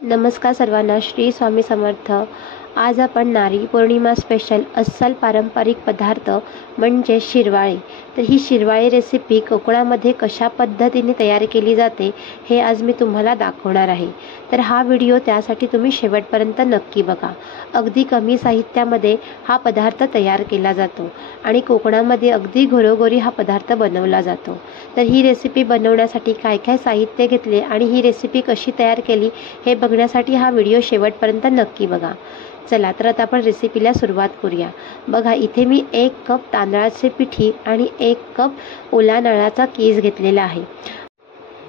नमस्कार सर्वांना, श्री स्वामी समर्थ। आज आपण नारळी पौर्णिमा स्पेशल अस्सल पारंपरिक पदार्थ म्हणजे शिरवाळे। तर ही शिरवाळे रेसिपी कोकणामध्ये कशा पद्धतीने तयार केली जाते हे आज मी तुम्हाला दाखवणार आहे। तर हा व्हिडिओ त्यासाठी तुम्ही शेवटपर्यंत नक्की बघा। अगदी कमी साहित्यामध्ये हा पदार्थ तयार केला जातो आणि कोकणामध्ये अगदी घरोघरी हा पदार्थ बनवला जातो। तर ही रेसिपी बनवण्यासाठी काय काय साहित्य घेतले आणि ही रेसिपी कशी तयार केली हे बघण्यासाठी हा व्हिडिओ शेवटपर्यंत नक्की बघा। चला तर आता आपण रेसिपीला सुरुवात करूया। बघा, इथे मी 1 कप तांदळाचे पिठी आणि 1 कप ओल्या नारळाचा कीस घेतलेला आहे।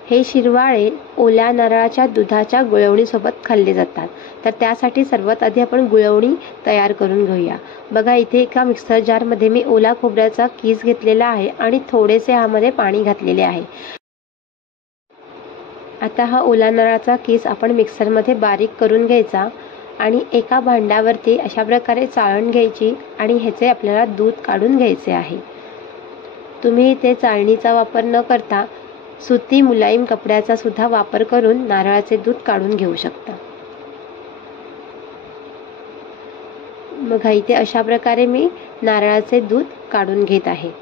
हे शिरवाळे ओल्या नारळाच्या दुधाच्या गुळवणीसोबत खाल्ले जातात। तर त्यासाठी सर्वात आधी आपण गुळवणी तयार करून घेऊया। बघा, इथे एका मिक्सर जारमध्ये मी ओला खोबऱ्याचा कीस घेतलेला आहे आणि थोडेसे ह्यामध्ये पाणी घातलेले आहे। आता हा ओला नारळाचा कीस आपण मिक्सरमध्ये बारीक करून घ्यायचा आणि एका भांड्यावरती अशा प्रकारे चाळण घ्यायची आणि ह्याचे आपल्याला दूध काढून घ्यायचे आहे। तुम्ही इथे चाळणीचा वापर न करता सुती मुलायम कपड्याचा सुद्धा वापर करून नारळाचे दूध काढून घेऊ शकता। बघा, इथे अशा प्रकारे मी नारळाचे दूध काढून घेत आहे।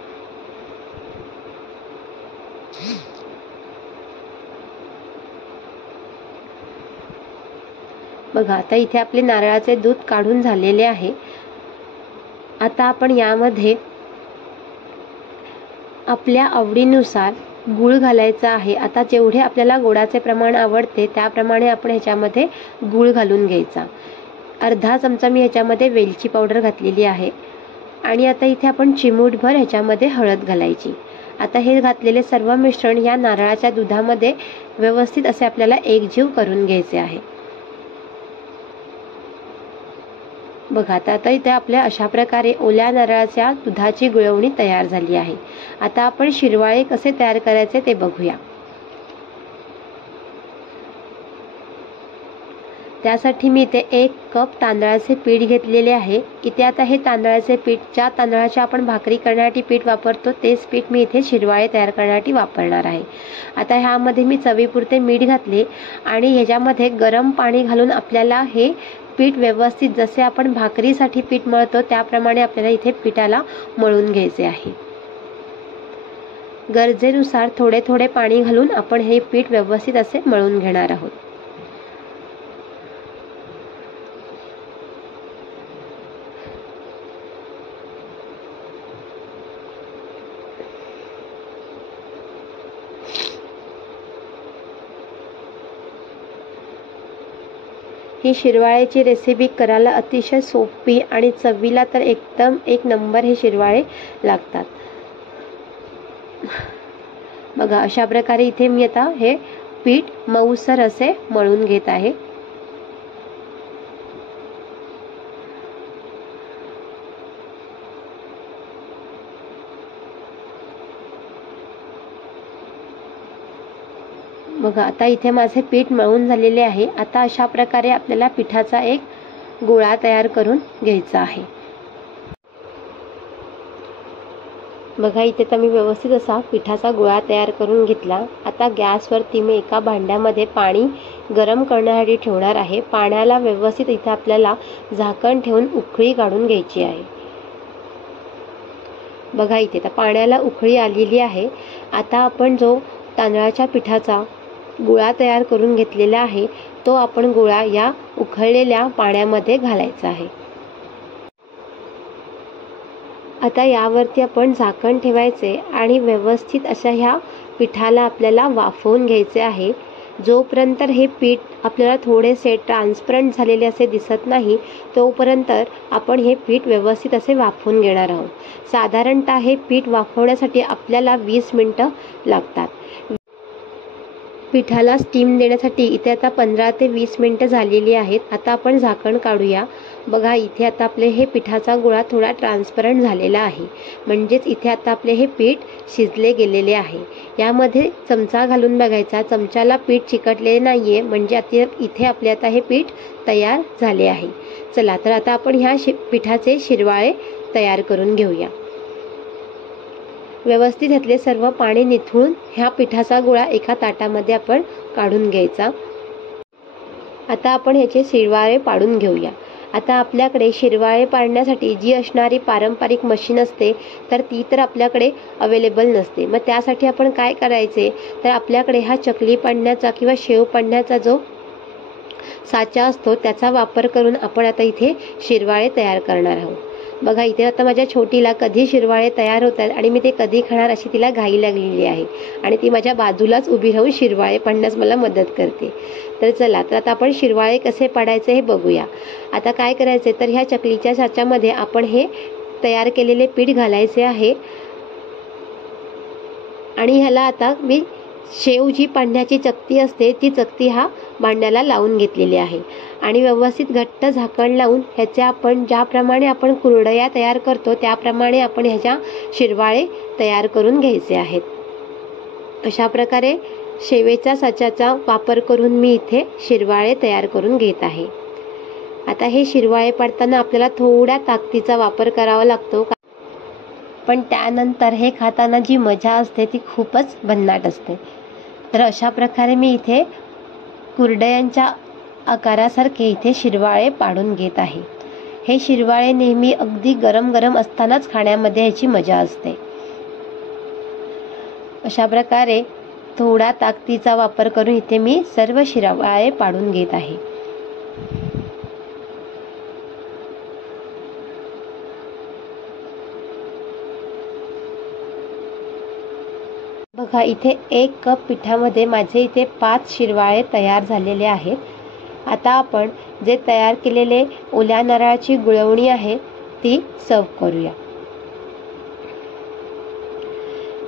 बघा, आता इथे आपले नारळाचे दूध काढून झालेले आहे। आता आपण यामध्ये आपल्या आवडीनुसार गूळ घालायचा आहे। आता जेवढे आपल्याला गोडाचे प्रमाण आवडते त्याप्रमाणे आपण ह्याच्यामध्ये गूळ घालून घ्यायचा। अर्धा चमचा मी ह्याच्यामध्ये वेलची पावडर घातलेली आहे आणि आता इथे आपण चिमूटभर ह्याच्यामध्ये हळद घालायची। आता हे घातलेले सर्व मिश्रण या नारळाच्या दुधामध्ये व्यवस्थित असे आपल्याला एकजीव करून घ्यायचे आहे। बघा, आता इथे आपल्या अशा प्रकारे ओल्या नारळाच्या दुधाची गुळवणी तयार झाली आहे। आता आपण शिरवाळे कसे तयार करायचे ते बघूया। त्यासाठी मी इथे 1 कप तांदळाचे पीठ घेतलेले आहे। इथे आता हे तांदळाचे पीठ, ज्या तांदळाची आपण भाकरी करण्यासाठी पीठ वापरतो तेच पीठ मी इथे शिरवाळे तयार करण्यासाठी वापरणार आहे। आता ह्यामध्ये मी चवीपुरते मीठ घातले आणि ह्याच्यामध्ये गरम पाणी घालून आपल्याला हे पीठ व्यवस्थित, जसे आपण भाकरीसाठी पीठ मळतो त्याप्रमाणे आपल्याला इथे पिठाला मळून घ्यायचे आहे। गरजेनुसार थोडे थोडे पाणी घालून आपण हे पीठ व्यवस्थित असे मळून घेणार आहोत। ही शिरवाळ्याची रेसिपी करायला अतिशय सोपी आणि चवीला तर एकदम 1 नंबर हे शिरवाळे लागतात। बघा, अशा प्रकारे इथे मी आता हे पीठ मऊसर असे मळून घेत आहे। बघा, आता इथे माझे पीठ मळून झालेले आहे। आता अशा प्रकारे आपल्याला पिठाचा एक गोळा तयार करून घ्यायचा आहे। बघा, इथे तर मी व्यवस्थित असा पिठाचा गोळा तयार करून घेतला। आता गॅसवरती मी एका भांड्यामध्ये पाणी गरम करण्यासाठी ठेवणार आहे। पाण्याला व्यवस्थित इथे आपल्याला झाकण ठेवून उकळी काढून घ्यायची आहे। बघा, इथे तर पाण्याला उकळी आलेली आहे। आता आपण जो तांदळाच्या पिठाचा गोळा तयार करून घेतलेला आहे तो आपण गोळा या उकळलेल्या पाण्यामध्ये घालायचा आहे। आता यावरती आपण झाकण ठेवायचे आणि व्यवस्थित अशा ह्या पिठाला आपल्याला वाफवून घ्यायचे आहे। जोपर्यंत हे पीठ आपल्याला थोडेसे ट्रान्सपरंट झालेले असे दिसत नाही तोपर्यंत आपण हे पीठ व्यवस्थित असे वाफवून घेणार आहोत। साधारणतः हे पीठ वाफवण्यासाठी आपल्याला 20 मिनिटं लागतात। पिठाला स्टीम देण्यासाठी इथे आता 15 ते 20 मिनिटं झालेली आहेत। आता आपण झाकण काढूया। बघा, इथे आता आपले हे पिठाचा गोळा थोडा ट्रान्सपरंट झालेला आहे, म्हणजेच इथे आता आपले हे पीठ शिजले गेलेले आहे। यामध्ये चमचा घालून बघायचा, चमच्याला पीठ चिकटलेले नाहीये, म्हणजे इथे आपले आता हे पीठ तयार झाले आहे। चला तर आता आपण ह्या पिठाचे शिरवाळे तयार करून घेऊया। व्यवस्थित ह्यातले सर्व पाणी निथळून ह्या पिठाचा गोळा एका ताटामध्ये आपण काढून घ्यायचा। आता आपण ह्याचे शिरवाळे पाडून घेऊया। आता आपल्याकडे शिरवाळे पाडण्यासाठी जी असणारी पारंपरिक मशीन असते तर ती तर आपल्याकडे अवेलेबल नसते। मग त्यासाठी आपण काय करायचे, तर आपल्याकडे हा चकली पाडण्याचा किंवा शेव पाडण्याचा जो साचा असतो त्याचा वापर करून आपण आता इथे शिरवाळे तयार करणार आहोत। बघा इथे आता माझ्या छोटीला कधी शिरवाळे तयार होत आहेत आणि मी ते कधी खाणार अशी तिला घाई लागलेली आहे आणि ती माझ्या बाजूलाच उभी राहून शिरवाळे पाडण्यास मला मदत करते। तर चला, तर आता आपण शिरवाळे कसे पाडायचे हे बघूया। आता काय करायचे, तर ह्या चकलीच्या साच्यामध्ये आपण हे तयार केलेले पीठ घालायचे आहे आणि ह्याला आता मी शेव जी पाडण्याची चकती असते ती चकती हा भांड्याला लावून घेतलेली आहे आणि व्यवस्थित घट्ट झाकण लावून ह्याचे आपण ज्याप्रमाणे आपण कुरडया तयार करतो त्याप्रमाणे आपण ह्याच्या शिरवाळे तयार करून घ्यायचे आहेत। अशा प्रकारे शेवेच्या साच्याचा वापर करून मी इथे शिरवाळे तयार करून घेत आहे। आता हे शिरवाळे पाडताना आपल्याला थोड्या ताकदीचा वापर करावा लागतो, पण त्यानंतर हे खाताना जी मजा असते ती खूपच भन्नाट असते। तर अशा प्रकारे मी इथे कुरडयांच्या आकारासारखे इथे शिरवाळे पाडून घेत आहे। हे शिरवाळे नेहमी अगदी गरम गरम असतानाच खाण्यामध्ये ह्याची मजा असते। अशा प्रकारे थोडा ताकदीचा वापर करून इथे मी सर्व शिरवाळे पाडून घेत आहे। बघा इथे 1 कप पिठामध्ये माझे इथे 5 शिरवाळे तयार झालेले आहेत। आता आपण जे तयार केलेले ओल्या नारळाची गुळवणी आहे ती सर्व करूया।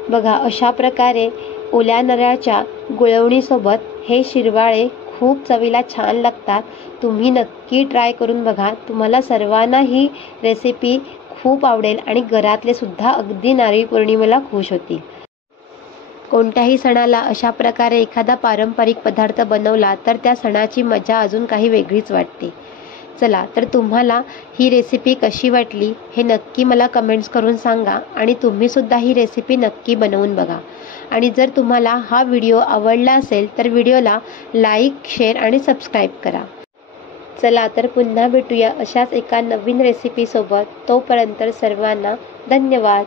बघा अशा प्रकारे ओल्या नारळाच्या गुळवणीसोबत हे शिरवाळे खूप चवीला छान लागतात। तुम्ही नक्की ट्राय करून बघा, तुम्हाला सर्वांना ही रेसिपी खूप आवडेल आणि घरातले सुद्धा अगदी नारळी पौर्णिमेला खुश होतील। कोणत्याही सणाला अशा प्रकारे एखादा पारंपरिक पदार्थ बनवला तर त्या सणाची मजा अजून काही वेगळीच वाटते। चला, तर तुम्हाला ही रेसिपी कशी वाटली हे नक्की मला कमेंट्स करून सांगा आणि तुम्ही सुद्धा ही रेसिपी नक्की बनवून बघा। आणि जर तुम्हाला हा व्हिडिओ आवडला असेल तर व्हिडिओला लाईक, शेअर आणि सबस्क्राईब करा। चला, तर पुन्हा भेटूया अशाच एका नवीन रेसिपीसोबत। तोपर्यंत सर्वांना धन्यवाद।